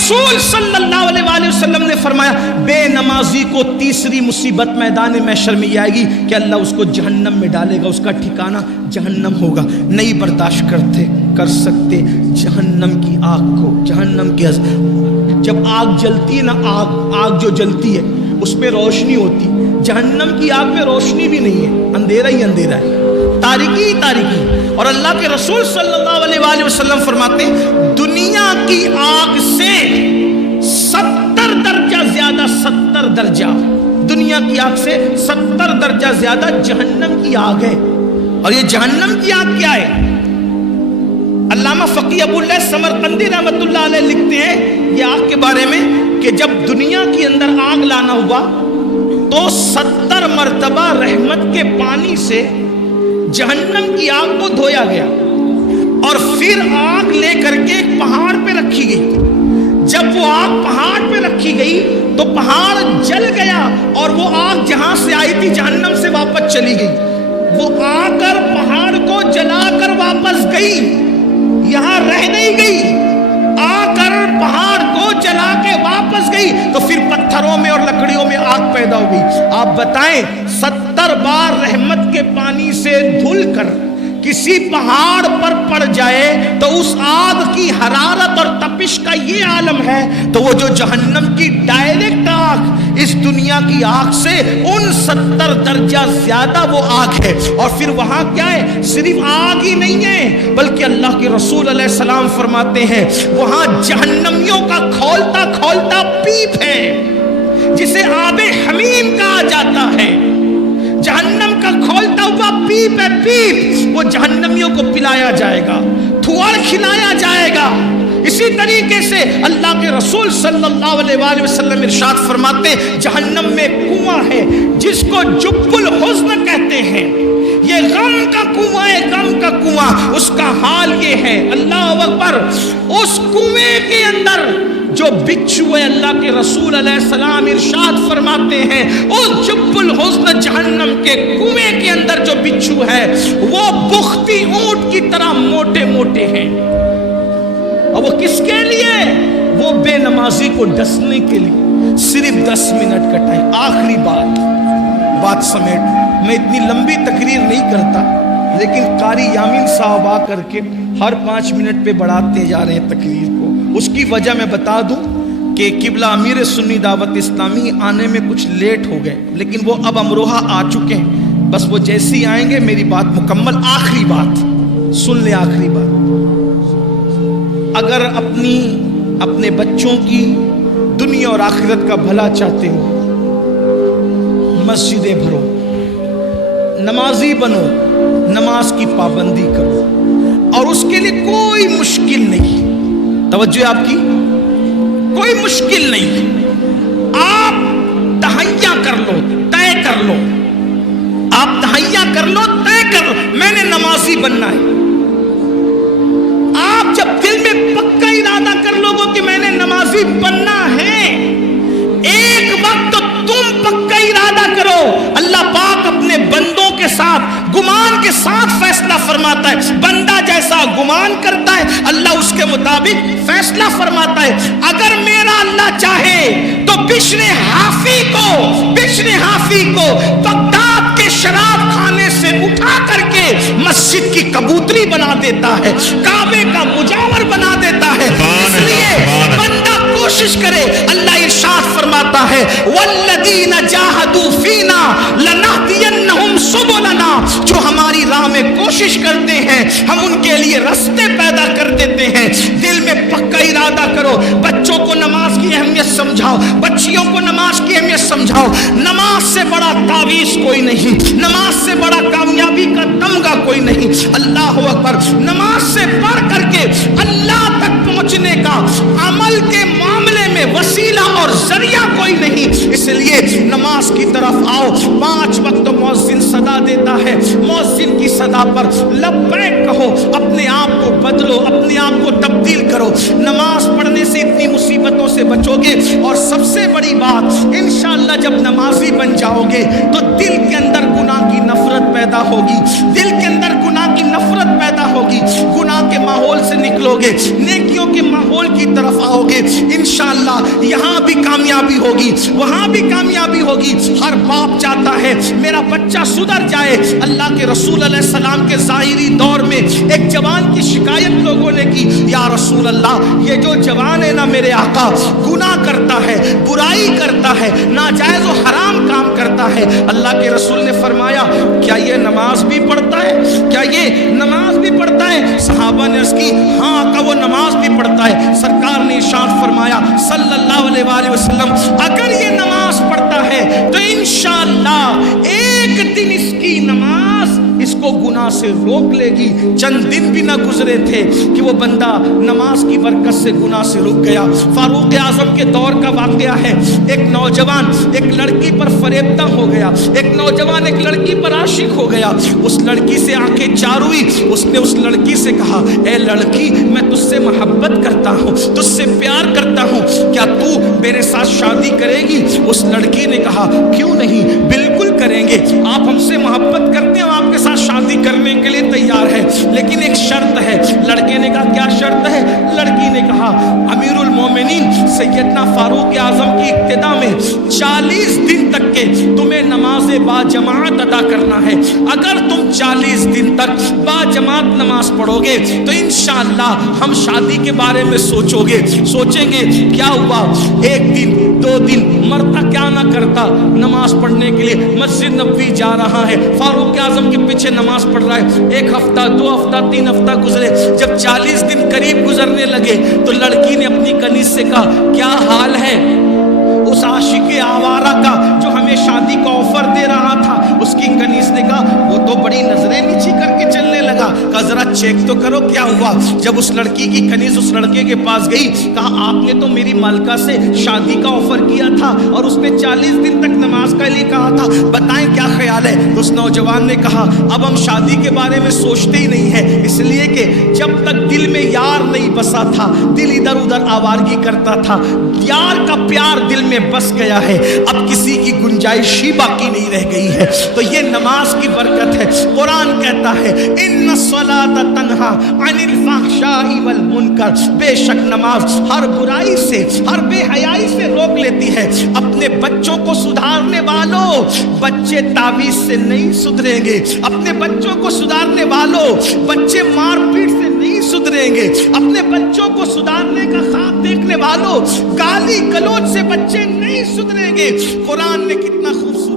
रसूल सल्लल्लाहु अलैहि वसल्लम ने फरमाया बे नमाजी को तीसरी मुसीबत मैदान महशर में आएगी कि अल्लाह उसको जहन्नम में डालेगा, उसका ठिकाना जहन्नम होगा। नहीं बर्दाश्त कर सकते जहन्नम की आग को, जहन्नम की जब आग जलती है ना, आग जो जलती है उसमें रोशनी होती, जहन्नम की आग में रोशनी भी नहीं है, अंधेरा ही अंधेरा है, तारीकी ही तारीकी। और अल्लाह के रसूल सल्लल्लाहु अलैहि वसल्लम फरमाते हैं दुनिया की आग से 70 दर्जा ज्यादा, 70 दर्जा दुनिया की आग से 70 दर्जा ज्यादा जहन्नम की आग है। और ये जहन्नम की आग क्या है? अल्लामा फ़क़ी अबुल्लाह समरकंदी रहमतुल्लाह अलैह लिखते हैं ये आग के बारे में कि जब दुनिया के अंदर आग लाना हुआ तो 70 मरतबा रहमत के पानी से जहन्नम की आग को धोया गया और फिर आग लेकर के एक पहाड़ पे रखी गई। जब वो आग पहाड़ पे रखी गई तो पहाड़ जल गया और वो आग जहां से आई थी जहन्नम से वापस चली गई। वो आकर पहाड़ को जलाकर वापस गई, यहां रह नहीं गई, आकर पहाड़ को जला के वापस गई। तो फिर पत्थरों में और लकड़ियों में आग पैदा हो गई। आप बताएं 70 बार रहमत के पानी से धुलकर किसी पहाड़ पर पड़ जाए तो उस आग की हरारत और तपिश का ये आलम है, तो वो जो जहन्नम की डायरेक्ट आग इस दुनिया की आग से उन 70 दर्जा ज्यादा वो आग है। और फिर वहां क्या है, सिर्फ आग ही नहीं है बल्कि अल्लाह के रसूल अलैहि सलाम फरमाते हैं वहां जहन्नमियों का खौलता खौलता पीप है जिसे आबे हमीम कहा जाता है। जहन्नम का खोलता हुआ पीप है, पीप वो जहन्नमियों को पिलाया जाएगा, थुआर खिलाया जाएगा। इसी तरीके से अल्लाह के रसूल सल्लल्लाहु अलैहि वसल्लम इरशाद फरमाते जहन्नम में कुआं है जिसको जुब्बुल हुज़्न कहते हैं। ये गम का कुआं है, गम का कुआं। उसका हाल ये है, अल्लाह अकबर, उस कुएं के अंदर जो बिच्छू है, अल्लाह के रसूल अलैहिस्सलाम इरशाद फरमाते हैं उस जुब्बुल हुज़्न जहन्नम के कुएं के अंदर जो बिच्छू है वो बुख्ती ऊंट की तरह मोटे मोटे हैं। और वो किसके लिए? वो बेनमाजी को डसने के लिए। सिर्फ 10 मिनट का टाइम। आखिरी बात समेट, मैं इतनी लंबी तकरीर नहीं करता लेकिन कारी यामीन साहब आ करके हर 5 मिनट पे बढ़ाते जा रहे हैं तकरीर को। उसकी वजह मैं बता दूं कि किबला अमीर सुन्नी दावत इस्लामी आने में कुछ लेट हो गए, लेकिन वो अब अमरोहा आ चुके हैं। बस वो जैसे ही आएंगे मेरी बात मुकम्मल। आखिरी बात सुन ले, आखिरी बात। अगर अपने बच्चों की दुनिया और आखिरत का भला चाहते हो, मस्जिदें भरो, नमाजी बनो, नमाज की पाबंदी करो और उसके लिए कोई मुश्किल नहीं। तवज्जो आपकी, कोई मुश्किल नहीं। आप तहैया कर लो, तय कर लो, आप तहैया कर लो, तय कर लो मैंने नमाजी बनना है। आप जब दिल में पक्का इरादा कर लोगे कि मैंने नमाजी बनना है, एक वक्त तो तुम पक्का इरादा करो। अल्लाह पाक अपने बंदों के साथ गुमान के साथ फैसला फरमाता है। बंदा जैसा गुमान करता है अल्लाह उसके मुताबिक फैसला फरमाता है। अगर मेरा अल्लाह चाहे तो बिश्र हाफी को बगदाद के शराब खाने से उठा करके मस्जिद की कबूतरी बना देता है, काबे का मुजावर बना देता है। इसलिए बंदा कोशिश करे। अल्लाह इरशाद फरमाता है वल्लदीना जाहदू फीना लनहदियन्नहुम सुबुलना, जो हमारी राह में कोशिश करते हैं हम उनके लिए रास्ते पैदा कर देते हैं। दिल में पक्का इरादा करो। बच्चों को नमाज की अहमियत समझाओ, बच्चियों को नमाज की अहमियत समझाओ। नमाज से बड़ा तावीज़ कोई नहीं, नमाज से बड़ा कामयाबी का तमगा कोई नहीं। अल्लाह अकबर। नमाज से बढ़ करके अल्लाह तक पहुंचने का अमल के मामले में वसीला और जरिया कोई नहीं। इसलिए नमाज की तरफ आओ। 5 वक्त मुअज्जिन सदा देता है, मुअज्जिन की सदा पर लब्बैक कहो। अपने आप को बदलो, अपने आप को तब्दील करो। नमाज पढ़ने से इतनी मुसीबतों से बचोगे। और सबसे बड़ी बात, इंशाअल्लाह जब नमाजी बन जाओगे तो दिल के अंदर गुनाह की नफरत पैदा होगी, दिल के अंदर गुनाह की नफरत पैदा होगी। गुनाह के माहौल से निकलोगे, नेकियों के माहौल की तरफ आओगे। इंशाअल्लाह यहाँ भी कामयाबी होगी, वहाँ भी कामयाबी होगी। हर बाप चाहता है मेरा बच्चा सुधर जाए। अल्लाह के रसूल अलैहिस्सलाम के ज़ाहिरी दौर में एक जवान की शिकायत लोगों ने की, या रसूल अल्लाह, ये जो जवान है ना मेरे आका, गुनाह करता है, बुराई करता है, नाजायज और हराम काम करता है। अल्लाह के रसूल ने फरमाया क्या ये नमाज भी पढ़ता है? क्या ये नमाज भी पढ़ता है? सहाबा ने अर्ज़ की हाँ आका वो नमाज भी पढ़ता है। सरकार ने इरशाद फरमाया सल्लल्लाहु अलैहि वसल्लम, अगर ये नमाज पढ़ता है तो इंशाअल्लाह एक दिन इसकी नमाज इसको गुनाह से रोक लेगी। चंद दिन भी ना गुजरे थे कि वो बंदा नमाज की बरकत से गुनाह से रुक गया। फारूक आजम के दौर का वाकया है। एक नौजवान एक लड़की पर फरेबता हो गया, एक नौजवान एक लड़की पर आशिक हो गया। उस लड़की से आंखें चार हुई। उसने उस लड़की से कहा, ए लड़की, मैं तुझसे मोहब्बत करता हूँ, तुझसे प्यार करता हूँ, क्या तू मेरे साथ शादी करेगी? उस लड़की ने कहा क्यों नहीं, बिल्कुल करेंगे। आप हमसे मोहब्बत करते हैं, आपके साथ शादी करने के लिए तैयार है, लेकिन एक शर्त है। लड़के ने कहा क्या शर्त है? लड़की ने कहा अमीरुल मोमिनीन सैयदना फारूक आजम की इक्तिदा में 40 दिन तक के तुम्हें नमाज़े बाजमात अदा करना है। अगर तुम 40 दिन तक बाजमात नमाज पढ़ोगे तो इंशाअल्लाह हम शादी के बारे में सोचेंगे। क्या हुआ? एक दिन दो दिन मरता क्या ना करता, नमाज पढ़ने के लिए मस्जिद नबवी जा रहा है, फारूक आजम के पीछे नमाज पढ़ रहा है। एक हफ्ता, 2 हफ्ता, 3 हफ्ता गुजरे। जब 40 दिन करीब गुजरने लगे तो लड़की ने अपनी कनीज से कहा क्या हाल है उस आशिक आवारा का जो हमें शादी का ऑफर दे रहा था? उसकी कनीज ने कहा वो तो बड़ी नजरें नीची करके चलने लगा। कहा जरा चेक तो करो क्या हुआ। जब उस लड़की की कनीज उस लड़के के पास गई, कहा आपने तो मेरी मालका से शादी का ऑफर किया था और उसने 40 दिन तक नमाज का लिए कहा था, बताएं क्या ख्याल है? तो उस नौजवान ने कहा अब हम शादी के बारे में सोचते ही नहीं है, इसलिए कि जब तक दिल में यार नहीं बसा था, दिल इधर उधर आवारगी करता था। यार का प्यार दिल में बस गया है, अब किसी की गुंजाइश ही बाकी नहीं रह गई है। तो ये नमाज की बरकत है। कुरान कहता है इन्ना सलाता तन्हा अनिल फहशाई वल मुनकर, बेशक नमाज हर बुराई से, हर बेहयाई से रोक लेती है। अपने बच्चों को सुधारने वालों, बच्चे तावीज से नहीं सुधरेंगे। अपने बच्चों को सुधारने वालों, बच्चे मारपीट से नहीं सुधरेंगे। अपने बच्चों को सुधारने का ख्वाब देखने वालों, गाली गलौज से बच्चे नहीं सुधरेंगे। कुरान ने कितना खूबसूरत